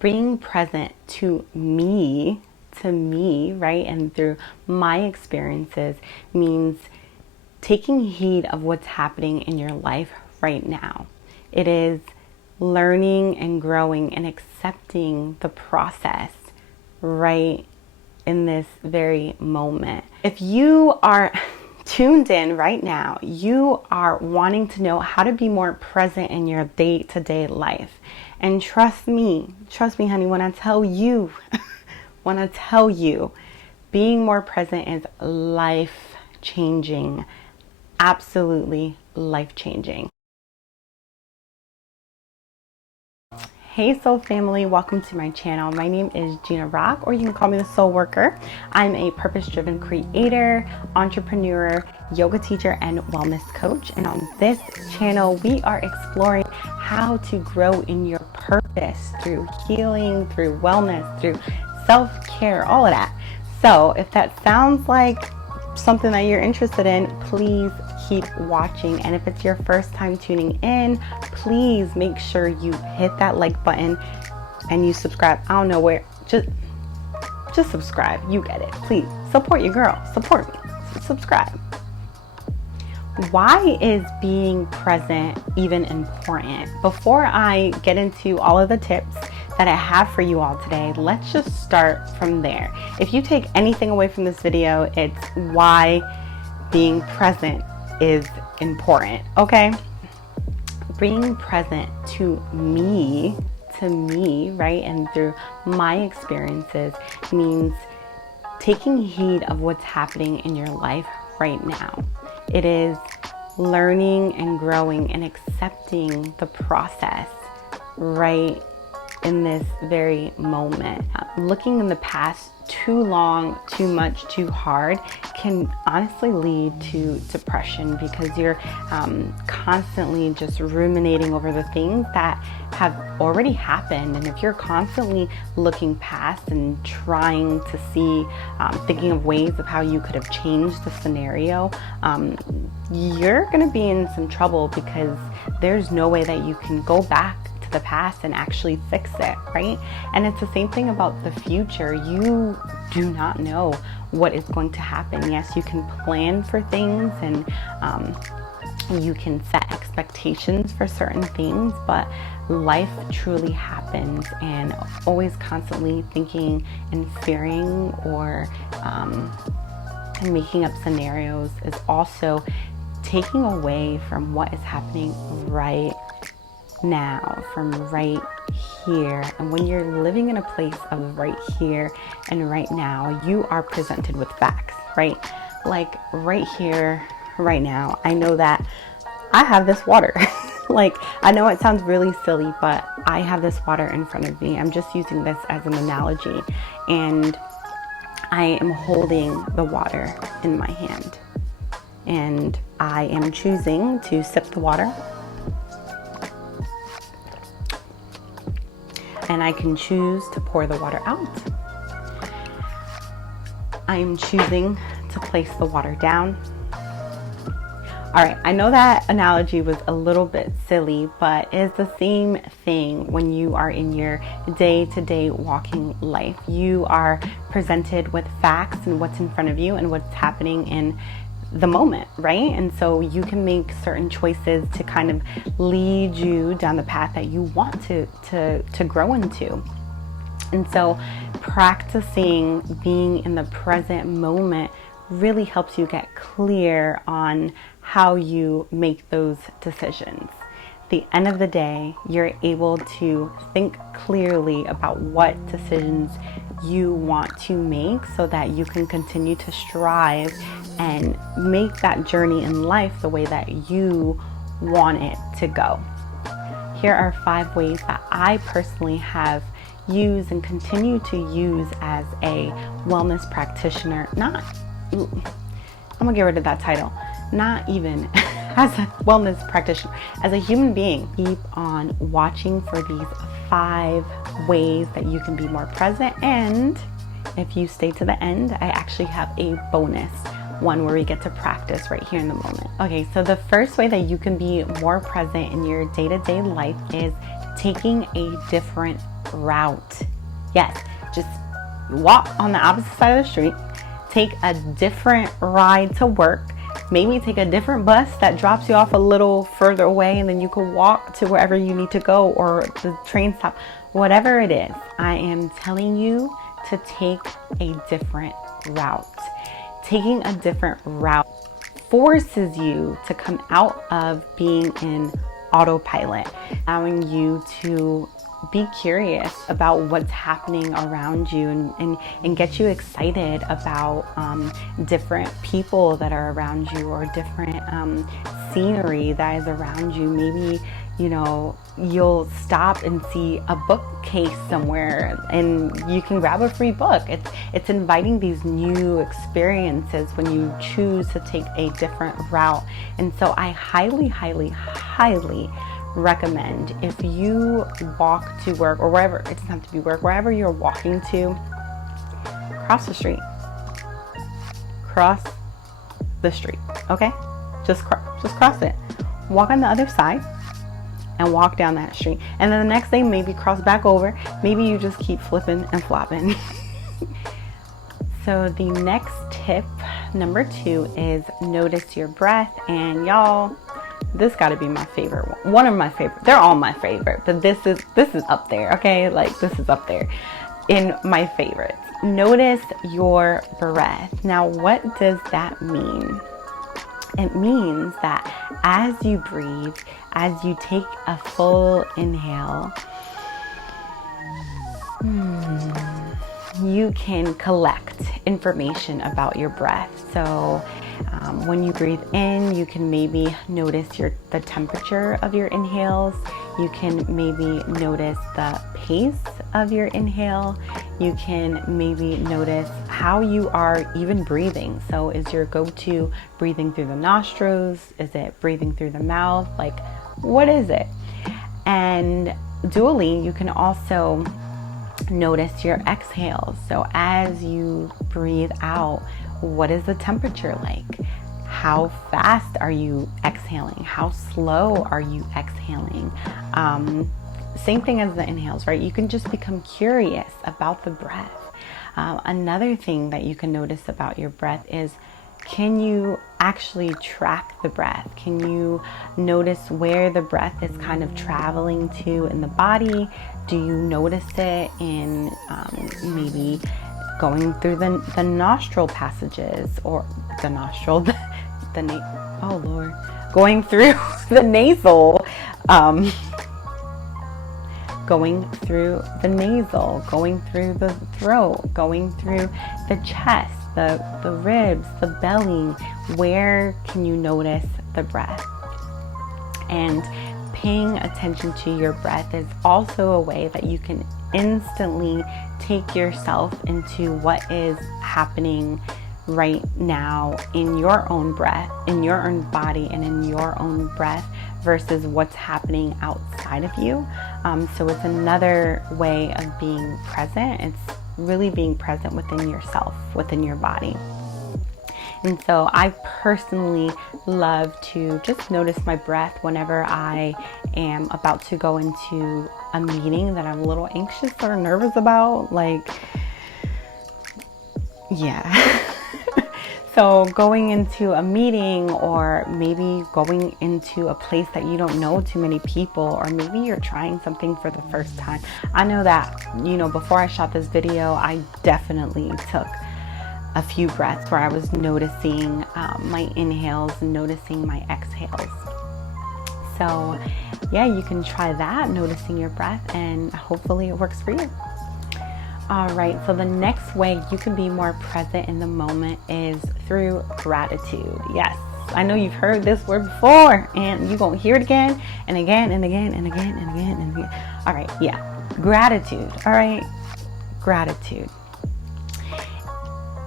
Being present to me, right, and through my experiences means taking heed of what's happening in your life right now. It is learning and growing and accepting the process right in this very moment. If you are tuned in right now, you are wanting to know how to be more present in your day-to-day life. And trust me, honey, when I tell you, being more present is life-changing, absolutely life-changing. Hey soul family, welcome to my channel. My name is Gina Rock, or you can call me the Soul Worker. I'm a purpose-driven creator, entrepreneur, yoga teacher, and wellness coach. And on this channel, we are exploring how to grow in your purpose through healing, through wellness, through self-care, all of that. So if that sounds like something that you're interested in, please keep watching. And if it's your first time tuning in, please make sure you hit that like button and you subscribe. I don't know where, just subscribe. You get it. Please support your girl. Support me. Subscribe. Why is being present even important? Before I get into all of the tips that I have for you all today, let's just start from there. If you take anything away from this video, it's why being present is important, okay? Being present to me, right, and through my experiences means taking heed of what's happening in your life right now. It is learning and growing and accepting the process right in this very moment. Looking in the past too long, too much, too hard can honestly lead to depression, because you're constantly just ruminating over the things that have already happened. And if you're constantly looking past and trying to see, thinking of ways of how you could have changed the scenario, you're going to be in some trouble, because there's no way that you can go back the past and actually fix it, right? And it's the same thing about the future. You do not know what is going to happen. Yes, you can plan for things and you can set expectations for certain things, but life truly happens, and always constantly thinking and fearing or and making up scenarios is also taking away from what is happening right now, from right here. And when you're living in a place of right here and right now, you are presented with facts, right? Like right here, right now, I know that I have this water. Like, I know it sounds really silly, but I have this water in front of me. I'm just using this as an analogy, and I am holding the water in my hand, and I am choosing to sip the water. And I can choose to pour the water out. I am choosing to place the water down. All right, I know that analogy was a little bit silly, but it's the same thing when you are in your day-to-day walking life. You are presented with facts and what's in front of you and what's happening in the moment, right? And so you can make certain choices to kind of lead you down the path that you want to grow into. And so practicing being in the present moment really helps you get clear on how you make those decisions. At the end of the day, you're able to think clearly about what decisions you want to make, so that you can continue to strive and make that journey in life the way that you want it to go. Here are 5 ways that I personally have used and continue to use as a wellness practitioner. I'm gonna get rid of that title. Not even as a wellness practitioner, as a human being. Keep on watching for these 5 ways that you can be more present. And if you stay to the end, I actually have a bonus one where we get to practice right here in the moment. Okay, so the first way that you can be more present in your day-to-day life is taking a different route. Yes, just walk on the opposite side of the street, take a different ride to work, maybe take a different bus that drops you off a little further away, and then you can walk to wherever you need to go, or the train stop, whatever it is. I am telling you to take a different route. Taking a different route forces you to come out of being in autopilot, allowing you to be curious about what's happening around you, and get you excited about different people that are around you, or different scenery that is around you. Maybe, you know, you'll stop and see a bookcase somewhere and you can grab a free book. It's inviting these new experiences when you choose to take a different route. And so I highly, highly, highly recommend, if you walk to work, or wherever, it doesn't have to be work, wherever you're walking to, cross the street. Cross the street, okay? Just cross it. Walk on the other side and walk down that street. And then the next day, maybe cross back over. Maybe you just keep flipping and flopping. So the next tip, number 2, is notice your breath. And y'all, this got to be my favorite one. One of my favorite. They're all my favorite, but this is up there, okay? Like, this is up there in my favorites. Notice your breath. Now, what does that mean? It means that as you breathe, as you take a full inhale, you can collect information about your breath. So when you breathe in, you can maybe notice the temperature of your inhales. You can maybe notice the pace of your inhale. You can maybe notice how you are even breathing. So is your go-to breathing through the nostrils? Is it breathing through the mouth? Like, what is it? And dually, you can also notice your exhales. So as you breathe out, what is the temperature like? How fast are you exhaling? How slow are you exhaling? Same thing as the inhales, right? You can just become curious about the breath. Another thing that you can notice about your breath is, can you actually track the breath? Can you notice where the breath is kind of traveling to in the body? Do you notice it in maybe going through the nostril passages, or the nostril, going through the nasal, going through the nasal, going through the throat, going through the chest, the ribs, the belly. Where can you notice the breath? And paying attention to your breath is also a way that you can instantly take yourself into what is happening right now in your own breath, in your own body, and in your own breath, versus what's happening outside of you. So it's another way of being present. It's really being present within yourself, within your body. And so I personally love to just notice my breath whenever I am about to go into a meeting that I'm a little anxious or nervous about. Like, yeah. So going into a meeting, or maybe going into a place that you don't know too many people, or maybe you're trying something for the first time. I know that, before I shot this video, I definitely took a few breaths where I was noticing my inhales and noticing my exhales. So yeah, you can try that, noticing your breath, and hopefully it works for you. All right, so the next way you can be more present in the moment is through gratitude. Yes, I know you've heard this word before, and you're going to hear it again and again and again and again and again and again. All right, yeah, gratitude. All right, gratitude.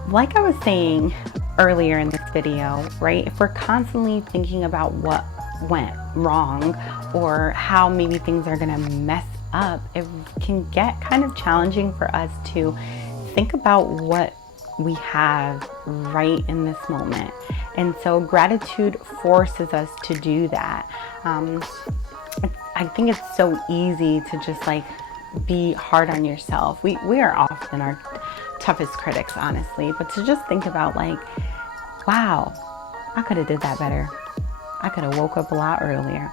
Like I was saying earlier in this video, right, if we're constantly thinking about what went wrong, or how maybe things are going to mess up, it can get kind of challenging for us to think about what we have right in this moment. And so gratitude forces us to do that. I think it's so easy to just like be hard on yourself. We are often our toughest critics, honestly, but to just think about like, wow, I could have did that better. I could have woke up a lot earlier.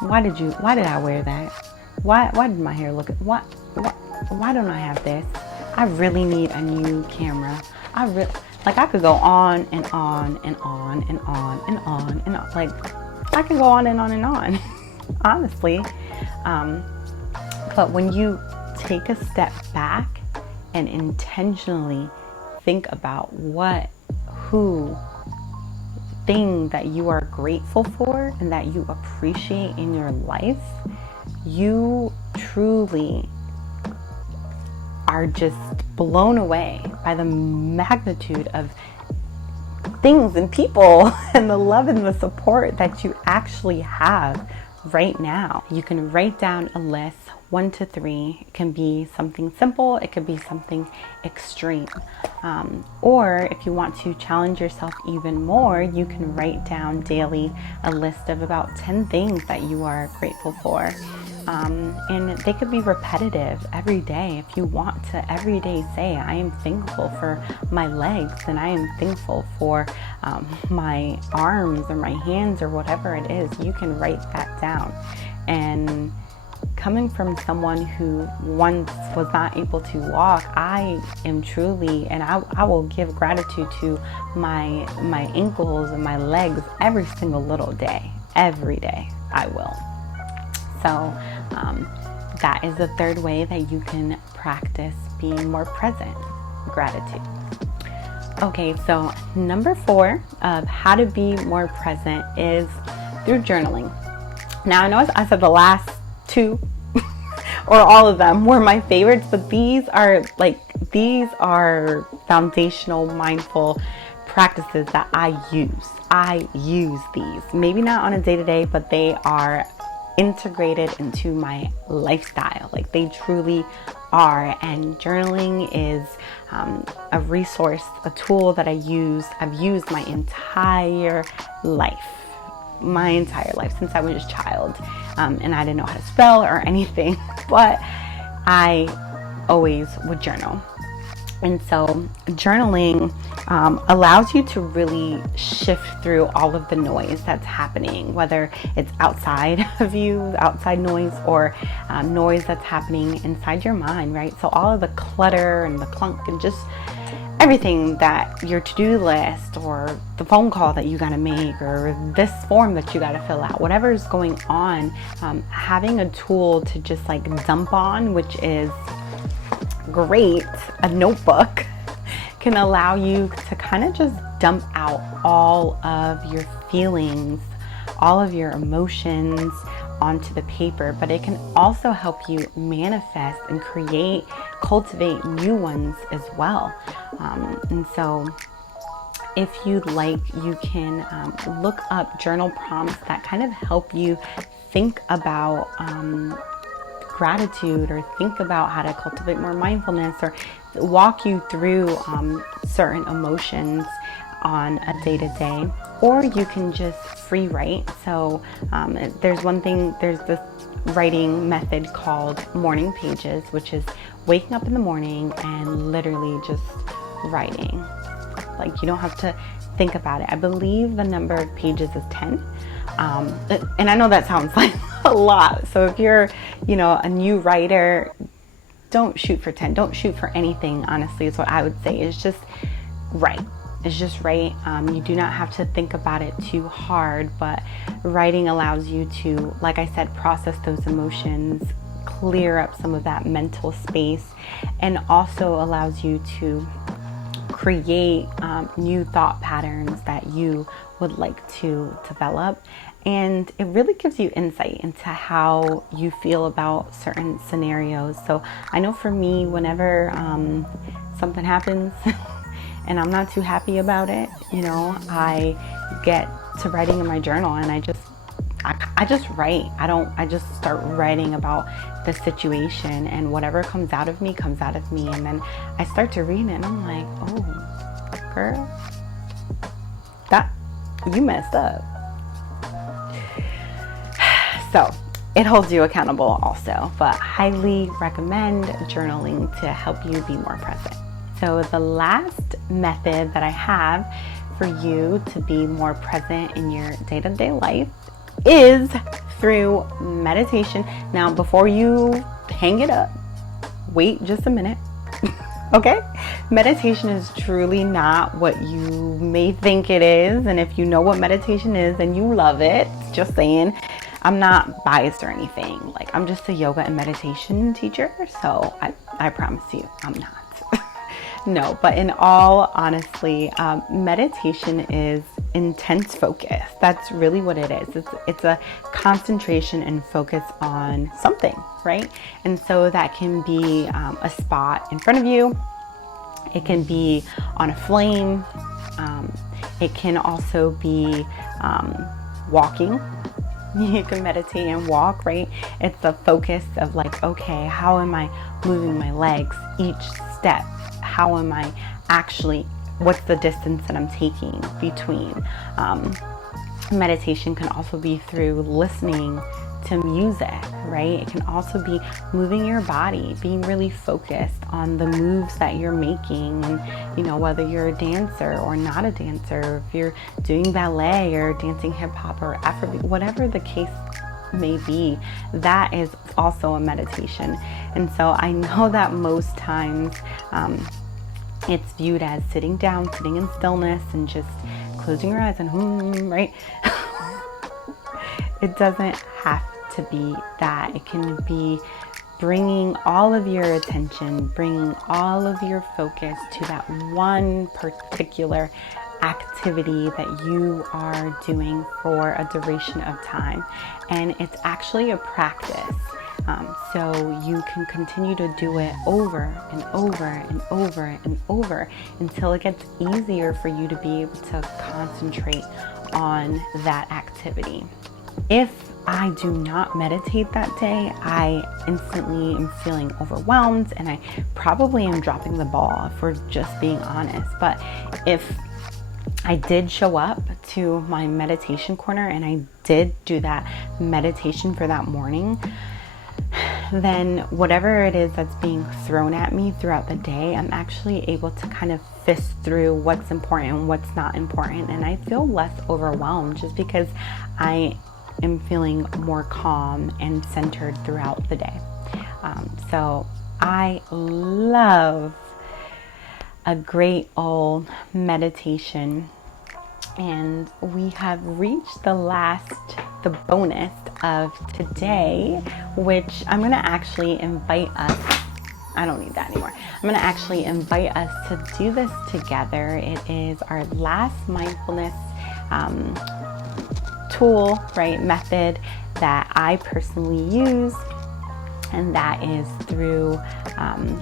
Why did I wear that? Why did my hair look, why don't I have this? I really need a new camera. I could go on and on and on and on and on and on. Like, I could go on and on and on, honestly. But when you take a step back and intentionally think about thing that you are grateful for and that you appreciate in your life, you truly are just blown away by the magnitude of things and people and the love and the support that you actually have right now. You can write down a list, 1 to 3. It can be something simple, it could be something extreme. Or if you want to challenge yourself even more, you can write down daily a list of about 10 things that you are grateful for. And they could be repetitive every day. If you want to every day say, I am thankful for my legs, and I am thankful for my arms or my hands or whatever it is, you can write that down. And coming from someone who once was not able to walk, I am truly, and I will give gratitude to my ankles and my legs every single little day. Every day I will. So that is the third way that you can practice being more present, gratitude. Okay, so number 4 of how to be more present is through journaling. Now, I know I said the last 2 or all of them were my favorites, but these are foundational mindful practices that I use. I use these, maybe not on a day-to-day, but they are integrated into my lifestyle. Like, they truly are. And journaling is a resource, a tool that I've used my entire life since I was a child, and I didn't know how to spell or anything, but I always would journal. And so journaling allows you to really shift through all of the noise that's happening, whether it's outside of you, outside noise, or noise that's happening inside your mind, right? So all of the clutter and the clunk and just everything that your to-do list or the phone call that you got to make or this form that you got to fill out, whatever is going on, having a tool to just like dump on, which is great, a notebook, can allow you to kind of just dump out all of your feelings, all of your emotions onto the paper. But it can also help you manifest and cultivate new ones as well. And so if you'd like, you can look up journal prompts that kind of help you think about gratitude, or think about how to cultivate more mindfulness, or walk you through certain emotions on a day-to-day. Or you can just free write. So there's this writing method called morning pages, which is waking up in the morning and literally just writing. Like, you don't have to think about it. I believe the number of pages is 10. And I know that sounds like a lot. So if you're, a new writer, don't shoot for 10. Don't shoot for anything, honestly, is what I would say. Is just write. It's just write. You do not have to think about it too hard, but writing allows you to, like I said, process those emotions, clear up some of that mental space, and also allows you to create new thought patterns that you would like to develop. And it really gives you insight into how you feel about certain scenarios. So I know for me, whenever something happens and I'm not too happy about it, I get to writing in my journal, and I just write. I just start writing about the situation, and whatever comes out of me. And then I start to read it, and I'm like, oh, girl, that you messed up. So it holds you accountable also, but highly recommend journaling to help you be more present. So the last method that I have for you to be more present in your day-to-day life is through meditation. Now, before you hang it up, wait just a minute. Okay? Meditation is truly not what you may think it is. And if you know what meditation is and you love it, just saying, I'm not biased or anything. Like, I'm just a yoga and meditation teacher. So I promise you, I'm not. No, but in all honesty, meditation is intense focus. That's really what it is. It's a concentration and focus on something, right? And so that can be a spot in front of you. It can be on a flame. It can also be walking. You can meditate and walk, right? It's the focus of like, okay, how am I moving my legs each step? How am I actually, what's the distance that I'm taking between? Meditation can also be through listening to music, right? It can also be moving your body, being really focused on the moves that you're making. And, you know, whether you're a dancer or not a dancer, if you're doing ballet or dancing hip hop or Afrobeat, whatever the case may be, that is also a meditation. And so I know that most times it's viewed as sitting down, sitting in stillness and just closing your eyes and right? It doesn't have to be that. It can be bringing all of your attention, bringing all of your focus to that one particular activity that you are doing for a duration of time. And it's actually a practice. So you can continue to do it over and over and over and over until it gets easier for you to be able to concentrate on that activity. If I do not meditate that day, I instantly am feeling overwhelmed and I probably am dropping the ball, if we're just being honest. But if I did show up to my meditation corner and I did do that meditation for that morning, then whatever it is that's being thrown at me throughout the day, I'm actually able to kind of fist through what's important and what's not important. And I feel less overwhelmed just because I am feeling more calm and centered throughout the day. So I love a great old meditation. And we have reached the bonus of today, which I'm going to actually invite us. I don't need that anymore. I'm going to actually invite us to do this together. It is our last mindfulness tool, right, method that I personally use. And that is through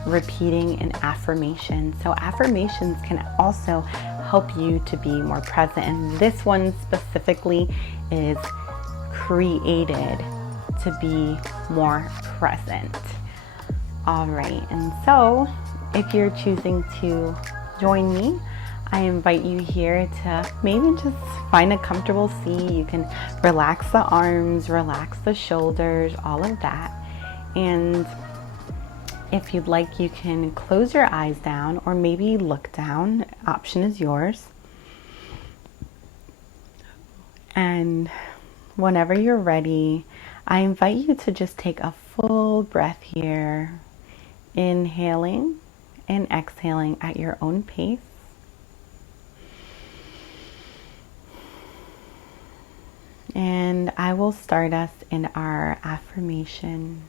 repeating an affirmation. So affirmations can also help you to be more present. And this one specifically is created to be more present. All right. And so if you're choosing to join me, I invite you here to maybe just find a comfortable seat. You can relax the arms, relax the shoulders, all of that. And if you'd like, you can close your eyes down or maybe look down. Option is yours. And whenever you're ready, I invite you to just take a full breath here, inhaling and exhaling at your own pace. And I will start us in our affirmation.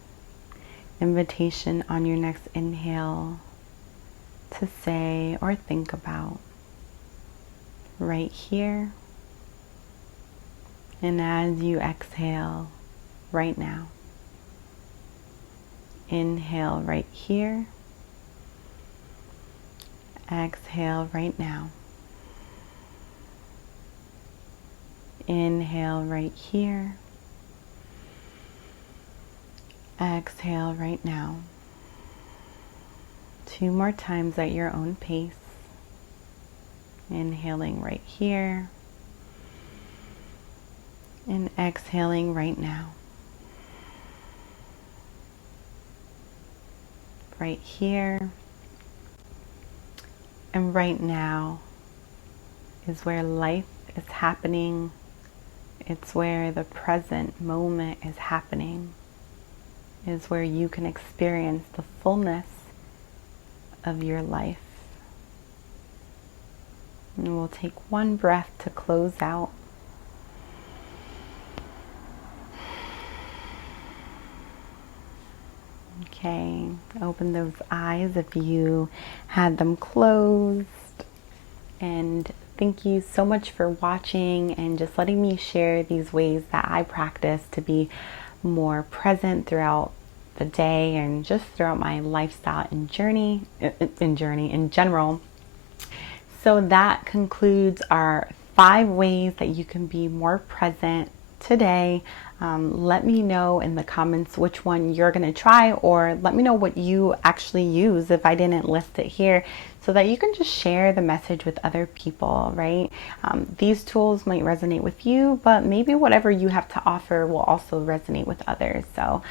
Invitation on your next inhale to say or think about right here, and as you exhale right now, inhale right here, exhale right now, inhale right here, exhale right now. 2 more times at your own pace. Inhaling right here and exhaling right now. right here and right now is where life is happening. It's where the present moment is happening. Is where you can experience the fullness of your life. And we'll take one breath to close out. Okay, open those eyes if you had them closed. And thank you so much for watching and just letting me share these ways that I practice to be more present throughout the day and just throughout my lifestyle and journey in general. So that concludes our 5 ways that you can be more present today. Let me know in the comments which one you're going to try, or let me know what you actually use if I didn't list it here, so that you can just share the message with other people, right? These tools might resonate with you, but maybe whatever you have to offer will also resonate with others. So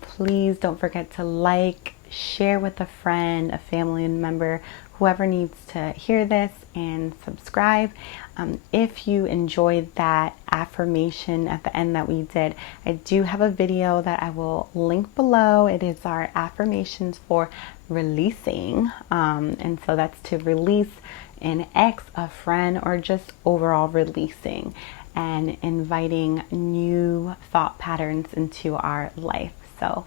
please don't forget to like, share with a friend, a family member, whoever needs to hear this, and subscribe. If you enjoyed that affirmation at the end that we did, I do have a video that I will link below. It is our affirmations for releasing. And so that's to release an ex, a friend, or just overall releasing and inviting new thought patterns into our life. So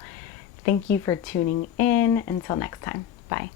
thank you for tuning in. Until next time. Bye.